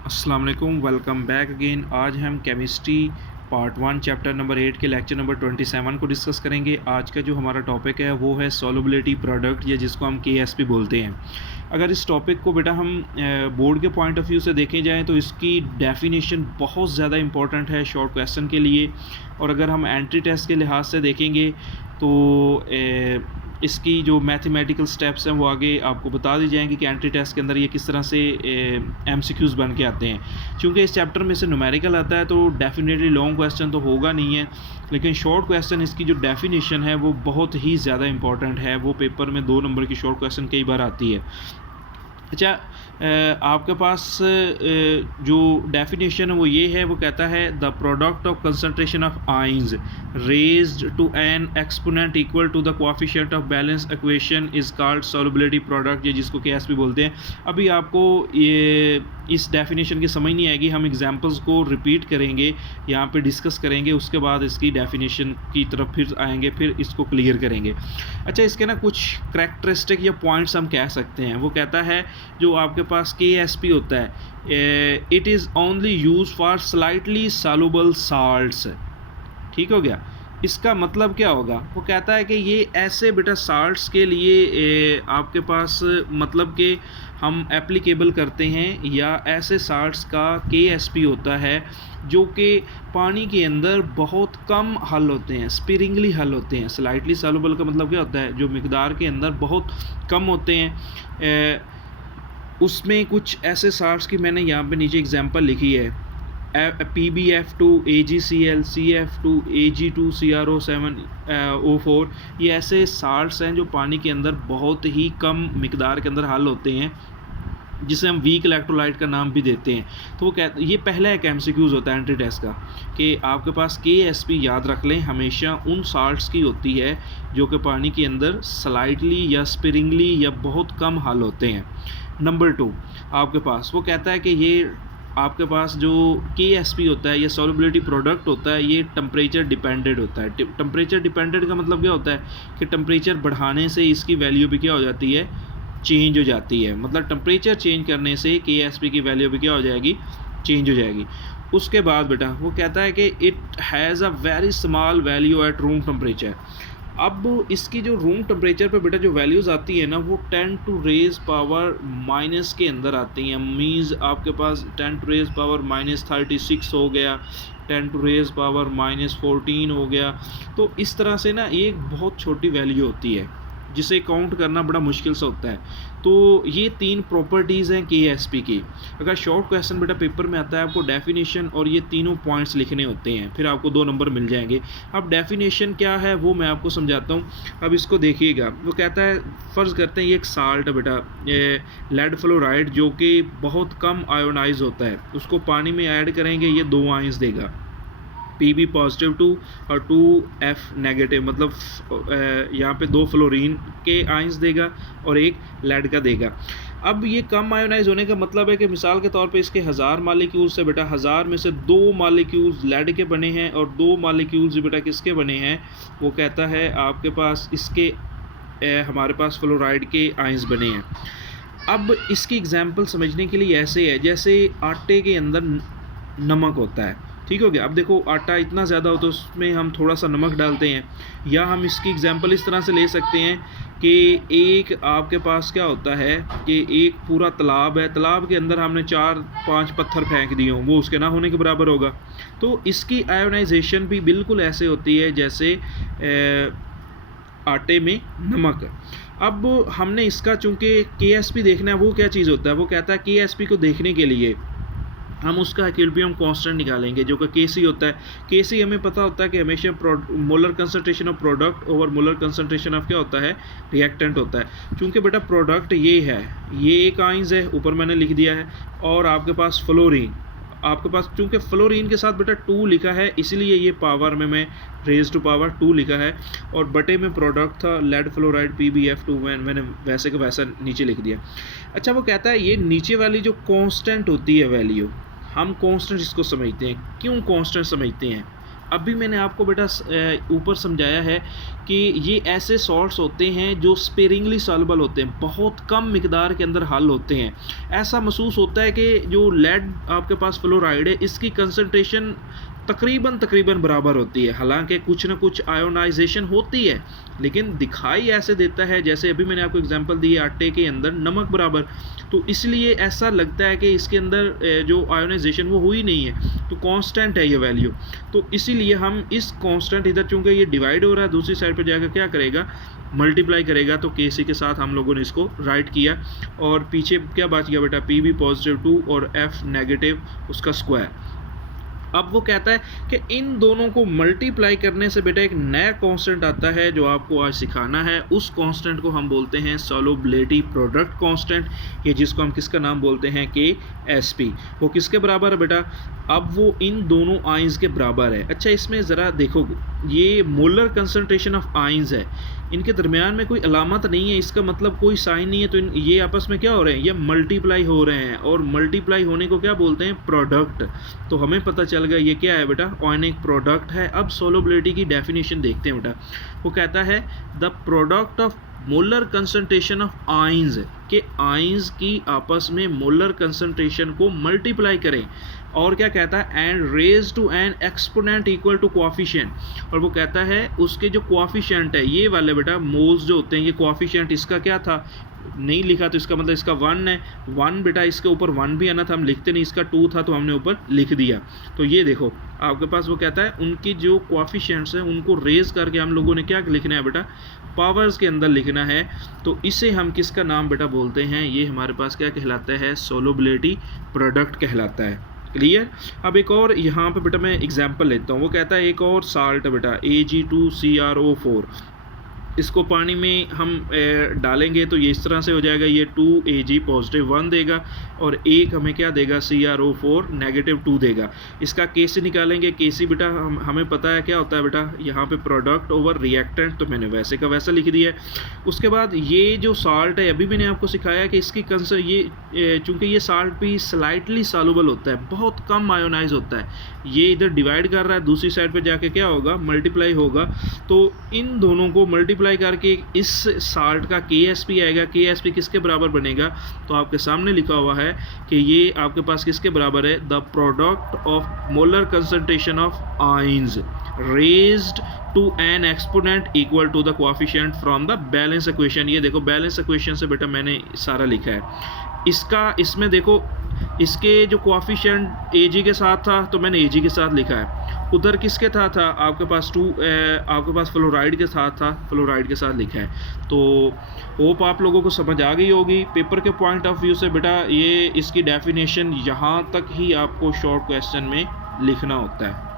अस्सलाम वालेकुम, welcome back again. आज हम केमिस्ट्री पार्ट 1 चैप्टर नंबर 8 के लेक्चर नंबर 27 को डिस्कस करेंगे। आज का जो हमारा टॉपिक है वो है सॉल्युबिलिटी प्रोडक्ट, या जिसको हम केएसपी बोलते हैं। अगर इस टॉपिक को बेटा हम बोर्ड के पॉइंट ऑफ व्यू से देखे जाएँ तो इसकी डेफिनेशन बहुत ज़्यादा इंपॉर्टेंट है शॉर्ट क्वेश्चन के लिए। और अगर हम एंट्री टेस्ट के लिहाज से देखेंगे तो इसकी जो मैथमेटिकल स्टेप्स हैं वो आगे आपको बता दी जाएंगी कि एंट्री टेस्ट के अंदर ये किस तरह से एमसीक्यूज़ बन के आते हैं। क्योंकि इस चैप्टर में से न्यूमेरिकल आता है तो डेफिनेटली लॉन्ग क्वेश्चन तो होगा नहीं है, लेकिन शॉर्ट क्वेश्चन इसकी जो डेफिनेशन है वो बहुत ही ज़्यादा इंपॉर्टेंट है। वो पेपर में 2 नंबर की शॉर्ट क्वेश्चन कई बार आती है। अच्छा, आपके पास जो डेफिनेशन है वो ये है, वो कहता है the product of concentration of ions raised to an exponent equal to the coefficient of balance equation is called solubility product, ये जिसको केएसपी बोलते हैं। अभी आपको ये इस डेफिनेशन की समझ नहीं आएगी, हम एग्जांपल्स को रिपीट करेंगे, यहाँ पे डिस्कस करेंगे, उसके बाद इसकी डेफिनेशन की तरफ फिर आएंगे, फिर इसको क्लियर करेंगे। अच्छा, इसके ना कुछ करैक्टरिस्टिक या पॉइंट्स हम कह सकते हैं। वो कहता है जो आपके पास केएसपी होता है, it is only use for slightly soluble salts. ठीक हो गया। इसका मतलब क्या होगा? वो कहता है कि ये ऐसे बेटा साल्ट्स के लिए आपके पास मतलब कि हम एप्लीकेबल करते हैं, या ऐसे साल्ट्स का केएसपी होता है जो कि पानी के अंदर बहुत कम हल होते हैं, स्पीरिंगली हल होते हैं। स्लाइटली सॉल्युबल का मतलब क्या होता है? जो मिकदार के अंदर बहुत कम होते हैं। उसमें कुछ ऐसे साल्ट्स की मैंने यहाँ पे नीचे एग्जांपल लिखी है, PbF2 AgCl CF2 Ag2 CrO7O4। ये ऐसे साल्ट्स हैं जो पानी के अंदर बहुत ही कम मिकदार के अंदर हल होते हैं, जिसे हम वीक इलेक्ट्रोलाइट का नाम भी देते हैं। तो वो कहते, ये पहला एक एमसीक्यूज़ होता है एंट्री टेस्ट का, कि आपके पास केएसपी याद रख लें हमेशा उन साल्ट्स की होती है जो कि पानी के अंदर स्लाइटली या स्पिरिंगली या बहुत कम हल होते हैं। नंबर 2 आपके पास वो कहता है कि ये आपके पास जो केएसपी होता है, ये सॉल्युबिलिटी प्रोडक्ट होता है, ये टेम्परेचर डिपेंडेंट होता है। टेम्परेचर डिपेंडेंट का मतलब क्या होता है कि टेम्परेचर बढ़ाने से इसकी वैल्यू भी क्या हो जाती है? चेंज हो जाती है। मतलब टेम्परेचर चेंज करने से केएसपी की वैल्यू भी क्या हो जाएगी? चेंज हो जाएगी। उसके बाद बेटा वो कहता है कि it has a very small value at room temperature. अब इसकी जो रूम टेम्परेचर पे बेटा जो वैल्यूज़ आती है ना, वो 10 टू रेज पावर माइनस के अंदर आती हैं। मीन्स आपके पास 10 टू रेज पावर -36 हो गया, 10 टू रेज पावर -14 हो गया। तो इस तरह से ना एक बहुत छोटी वैल्यू होती है जिसे काउंट करना बड़ा मुश्किल सा होता है। तो ये 3 प्रॉपर्टीज़ हैं केएसपी की। अगर शॉर्ट क्वेश्चन बेटा पेपर में आता है, आपको डेफिनेशन और ये तीनों पॉइंट्स लिखने होते हैं, फिर आपको 2 नंबर मिल जाएंगे। अब डेफिनेशन क्या है वो मैं आपको समझाता हूँ। अब इसको देखिएगा, वो कहता है फ़र्ज़ करते हैं ये एक साल्ट है बेटा, लेड फ्लोराइड, जो कि बहुत कम आयोनाइज होता है। उसको पानी में ऐड करेंगे, ये 2 आयंस देगा, Pb पॉजिटिव 2 और 2F नेगेटिव। मतलब यहाँ पे 2 फ्लोरीन के आयंस देगा और एक लेड का देगा। अब ये कम आयोनाइज होने का मतलब है कि मिसाल के तौर पे इसके 1000 मालिक्यूल्स से बेटा 1000 में से 2 मालिक्यूल्स लेड के बने हैं और 2 मालिक्यूल्स बेटा किसके बने हैं? वो कहता है आपके पास इसके हमारे पास फ्लोराइड के आयंस बने हैं। अब इसकी एग्जांपल समझने के लिए ऐसे है जैसे आटे के अंदर नमक होता है। ठीक हो गया। अब देखो आटा इतना ज़्यादा हो तो उसमें हम थोड़ा सा नमक डालते हैं, या हम इसकी एग्जांपल इस तरह से ले सकते हैं कि एक आपके पास क्या होता है कि एक पूरा तालाब है, तालाब के अंदर हमने 4-5 पत्थर फेंक दिए हों, वो उसके ना होने के बराबर होगा। तो इसकी आयोनाइजेशन भी बिल्कुल ऐसे होती है जैसे आटे में नमक। अब हमने इसका चूँकि केएसपी देखना है, वो क्या चीज़ होता है? वो कहता है केएसपी को देखने के लिए हम उसका इक्विलिब्रियम कांस्टेंट निकालेंगे जो कि Kc होता है। Kc हमें पता होता है कि हमेशा molar concentration of product over molar concentration of क्या होता है? रिएक्टेंट होता है। चूँकि बेटा प्रोडक्ट ये है, ये एक आयंस है, ऊपर मैंने लिख दिया है, और आपके पास फ्लोरीन, आपके पास चूँकि फ्लोरीन के साथ बेटा 2 लिखा है, इसलिए ये पावर में मैं रेज टू पावर 2 लिखा है, और बटे में प्रोडक्ट था लेड फ्लोराइड PbF2, मैंने वैसे का वैसा नीचे लिख दिया। अच्छा, वो कहता है ये नीचे वाली जो कांस्टेंट होती है वैल्यू, हम कांस्टेंट इसको समझते हैं। क्यों कांस्टेंट समझते हैं? अभी मैंने आपको बेटा ऊपर समझाया है कि ये ऐसे सॉल्ट्स होते हैं जो स्पेरिंगली सॉल्युबल होते हैं, बहुत कम मिकदार के अंदर हल होते हैं। ऐसा महसूस होता है कि जो लेड आपके पास फ्लोराइड है इसकी कंसनट्रेशन तकरीबन बराबर होती है, हालांकि कुछ ना कुछ आयोनाइजेशन होती है, लेकिन दिखाई ऐसे देता है जैसे अभी मैंने आपको एग्जांपल दी है आटे के अंदर नमक बराबर। तो इसलिए ऐसा लगता है कि इसके अंदर जो आयोनाइजेशन वो हुई नहीं है, तो कांस्टेंट है ये वैल्यू। तो इसीलिए हम इस कांस्टेंट इधर चूँकि ये डिवाइड हो रहा है, दूसरी साइड पर जाकर क्या करेगा, मल्टीप्लाई करेगा। तो KC के साथ हम लोगों ने इसको राइट किया और पीछे क्या बच गया बेटा, PB पॉजिटिव 2 और F नेगेटिव उसका स्क्वायर। अब वो कहता है कि इन दोनों को मल्टीप्लाई करने से बेटा एक नया कांस्टेंट आता है जो आपको आज सिखाना है। उस कांस्टेंट को हम बोलते हैं सॉल्युबिलिटी प्रोडक्ट कांस्टेंट, ये जिसको हम किसका नाम बोलते हैं, KSP। वो किसके बराबर है बेटा, अब वो इन दोनों आइंस के बराबर है। अच्छा, इसमें ज़रा देखो, ये मोलर कंसंट्रेशन ऑफ आइंस है, इनके दरमियान में कोई अलामत नहीं है, इसका मतलब कोई साइन नहीं है, तो ये आपस में क्या हो रहे हैं, ये मल्टीप्लाई हो रहे हैं, और मल्टीप्लाई होने को क्या बोलते हैं, प्रोडक्ट। तो हमें पता चल गया ये क्या है बेटा, आयनिक प्रोडक्ट है। अब सोलुबिलिटी की डेफिनेशन देखते हैं बेटा। वो कहता है the product of molar concentration of ions, के आइंस की आपस में मोलर कंसंट्रेशन को मल्टीप्लाई करें, और क्या कहता है, and raise to an exponent equal to coefficient. और वो कहता है उसके जो कोएफिशिएंट है, ये वाले बेटा मोल्स जो होते हैं, ये कोएफिशिएंट इसका क्या था, नहीं लिखा, तो इसका मतलब इसका 1 है। 1 बेटा इसके ऊपर 1 भी आना था, हम लिखते नहीं, इसका 2 था तो हमने ऊपर लिख दिया। तो ये देखो आपके पास वो कहता है उनकी जो कोएफिशिएंट्स हैं उनको रेज करके हम लोगों ने क्या लिखना है बेटा, पावर्स के अंदर लिखना है। तो इसे हम किसका नाम बेटा बोलते हैं, ये हमारे पास क्या कहलाता है, सोलुबिलिटी प्रोडक्ट कहलाता है। क्लियर। अब एक और यहाँ पे बेटा मैं एग्जांपल लेता हूँ। वो कहता है एक और साल्ट है बेटा, Ag2CrO4, इसको पानी में हम डालेंगे तो ये इस तरह से हो जाएगा, ये 2Ag पॉजिटिव 1 देगा और एक हमें क्या देगा, CrO4 नेगेटिव 2 देगा। इसका KC निकालेंगे। KC बेटा हमें पता है क्या होता है बेटा, यहाँ पे प्रोडक्ट ओवर रिएक्टेंट, तो मैंने वैसे का वैसा लिख दिया है। उसके बाद ये जो साल्ट है, अभी मैंने आपको सिखाया कि इसकी चूँकि ये साल्ट भी स्लाइटली सॉल्युबल होता है, बहुत कम आयोनाइज होता है, ये इधर डिवाइड कर रहा है, दूसरी साइड पर जाके क्या होगा, मल्टीप्लाई होगा। तो इन दोनों को मल्टीप्लाई करके इस साल्ट का KSP आएगा। KSP किसके बराबर बनेगा, तो आपके सामने लिखा हुआ है कि ये आपके पास किसके बराबर है, the product of molar concentration of ions raised to an exponent equal to the coefficient from the balance equation. ये देखो बैलेंस इक्वेशन से बेटा मैंने सारा लिखा है। इसमें देखो इसके जो कोएफिशिएंट Ag के साथ था तो मैंने Ag के साथ लिखा है, उधर किसके था आपके पास आपके पास फ्लोराइड के साथ था, फ्लोराइड के साथ लिखा है। तो होप आप लोगों को समझ आ गई होगी। पेपर के पॉइंट ऑफ व्यू से बेटा ये इसकी डेफिनेशन यहाँ तक ही आपको शॉर्ट क्वेश्चन में लिखना होता है।